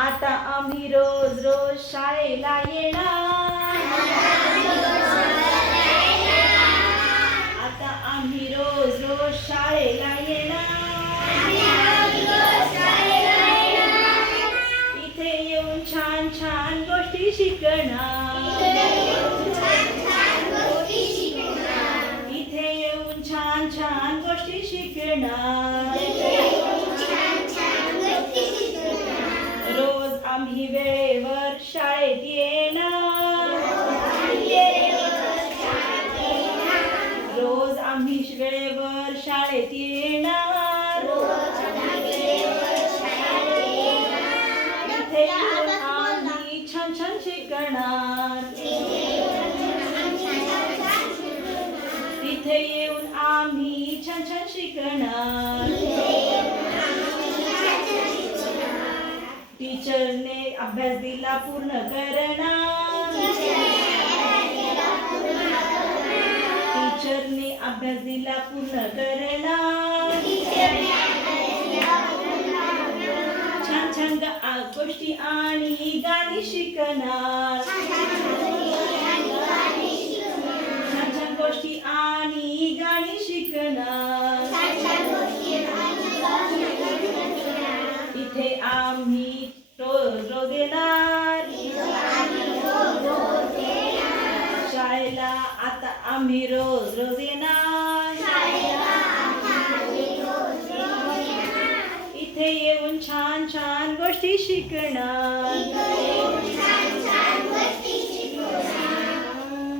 आता आम्ही रोज रोज शाळेला येणार. आता आम्ही रोज रोज शाळेला येणार. इथे येऊन छान छान गोष्टी शिकणार. इथे येऊन छान छान गोष्टी शिकणार. शाळेत येणार. इथे येऊन आम्ही छान छान शिकणार. तिथे येऊन आम्ही छान छान शिकणार. टीचरने अभ्यास दिला पूर्ण करणार. टीचरने अभ्यास दिला पूर्ण करणार छान छान आ- गोष्टी आणि गाणी शिकणार. रोज रोज येणार. इथे येऊन छान छान गोष्टी शिकणार.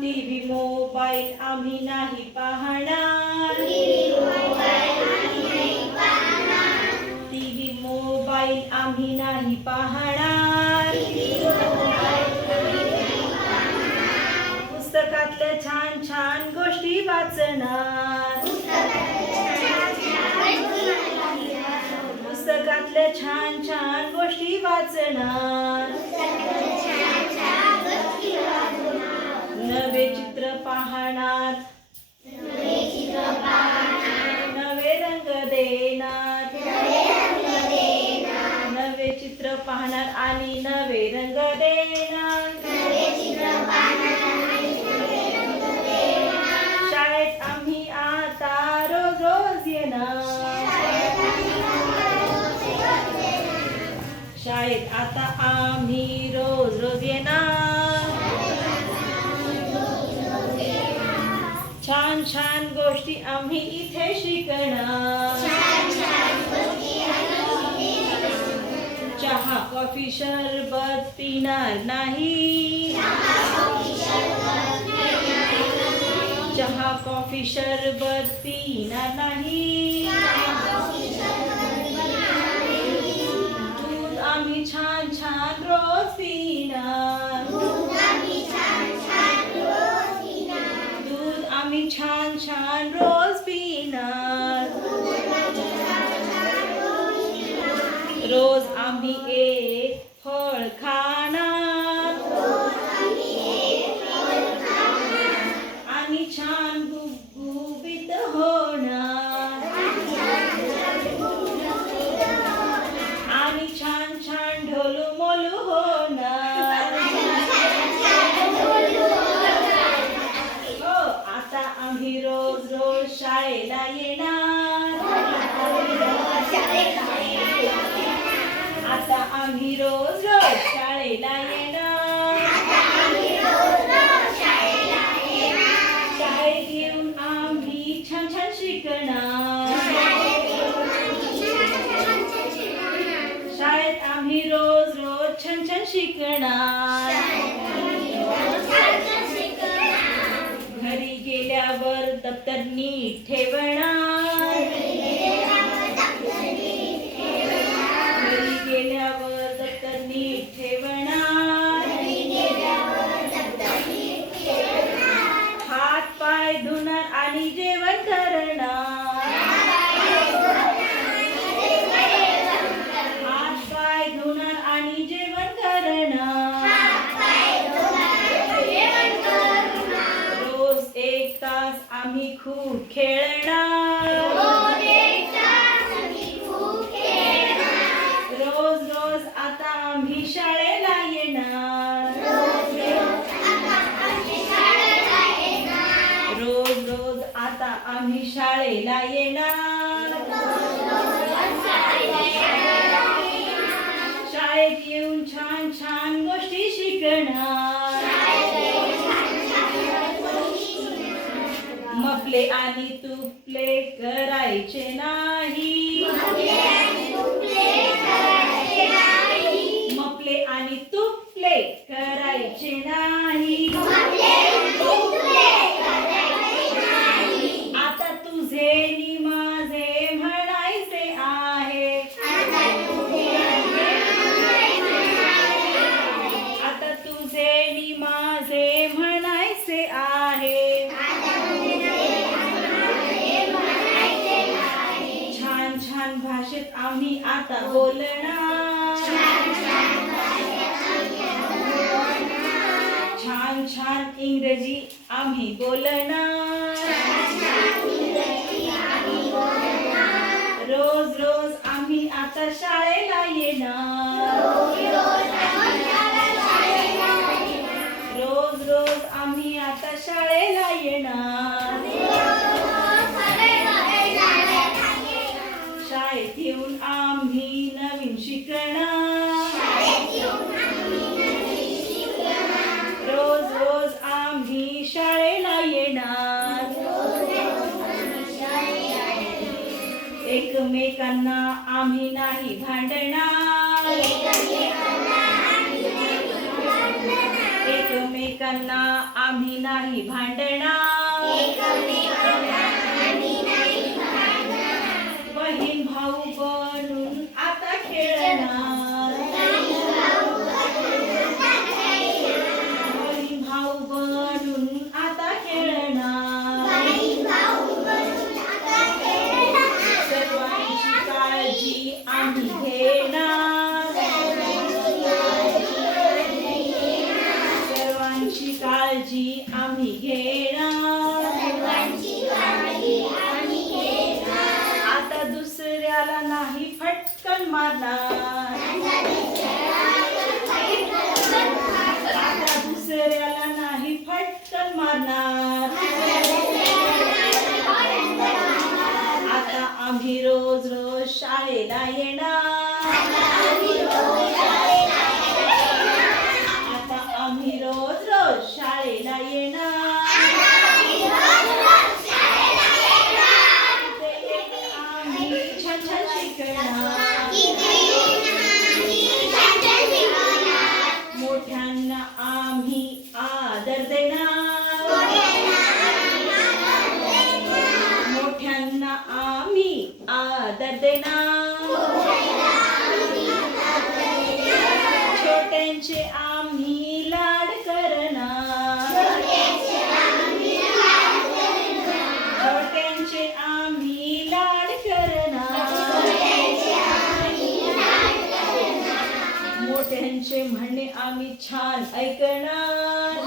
टीव्ही मोबाईल आम्ही नाही वाचणार पुस्तकातल्या छान छान गोष्टी वाचणार. नवे चित्र पाहणार. शाळेत आता आम्ही रोज रोज येणार. छान छान गोष्टी आम्ही इथे शिकणार. चहा कॉफी शरबत पिणार नाही. चहा कॉफी शरबत पिणार नाही. दूध आम्ही छान छान रोज पिणार दूध आम्ही छान छान रोज पिणार रोज आम्ही एक आता आम्ही रोज आम्ही खूप खेळणार. रोज रोज आता आम्ही शाळेला येणार. रोज रोज आता आम्ही शाळेला येणार. आपले आणि तुपले करायचे ना? आम्ही आता बोलणार. छान छान इंग्रजी आम्ही बोलणार. रोज रोज आम्ही आता शाळेला येणार. रोज रोज आम्ही आता शाळेला एकमेकांना आम्ही नाही भांडणार. बहीण भाऊ बनून आता खेळणार. दर्दना. छोट्यांचे आम्ही लाड करणार. छोट्यांचे आम्ही लाड करणार. मोठ्यांचे म्हणणे आम्ही छान ऐकणार.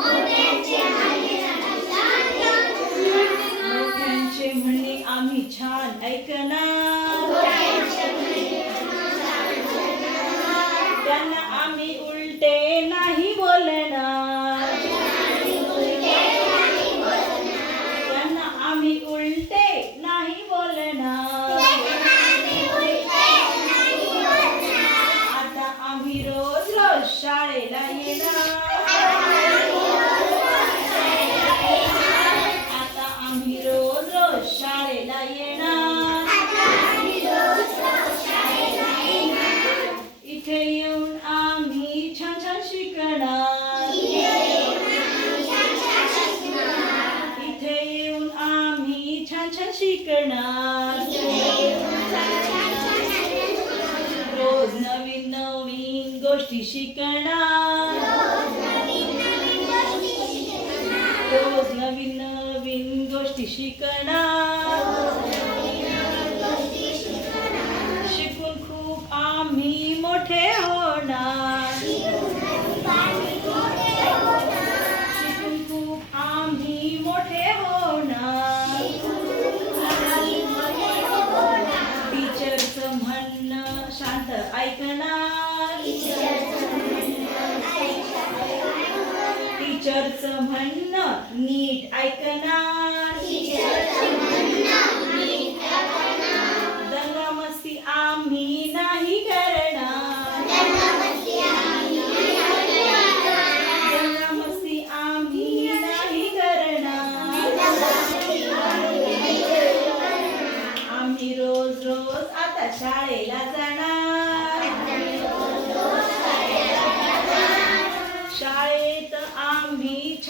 मोट्यांचे म्हणणे आम्ही छान ऐकणार. नवीन नवीन गोष्टी शिकणार.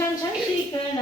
आम्ही छान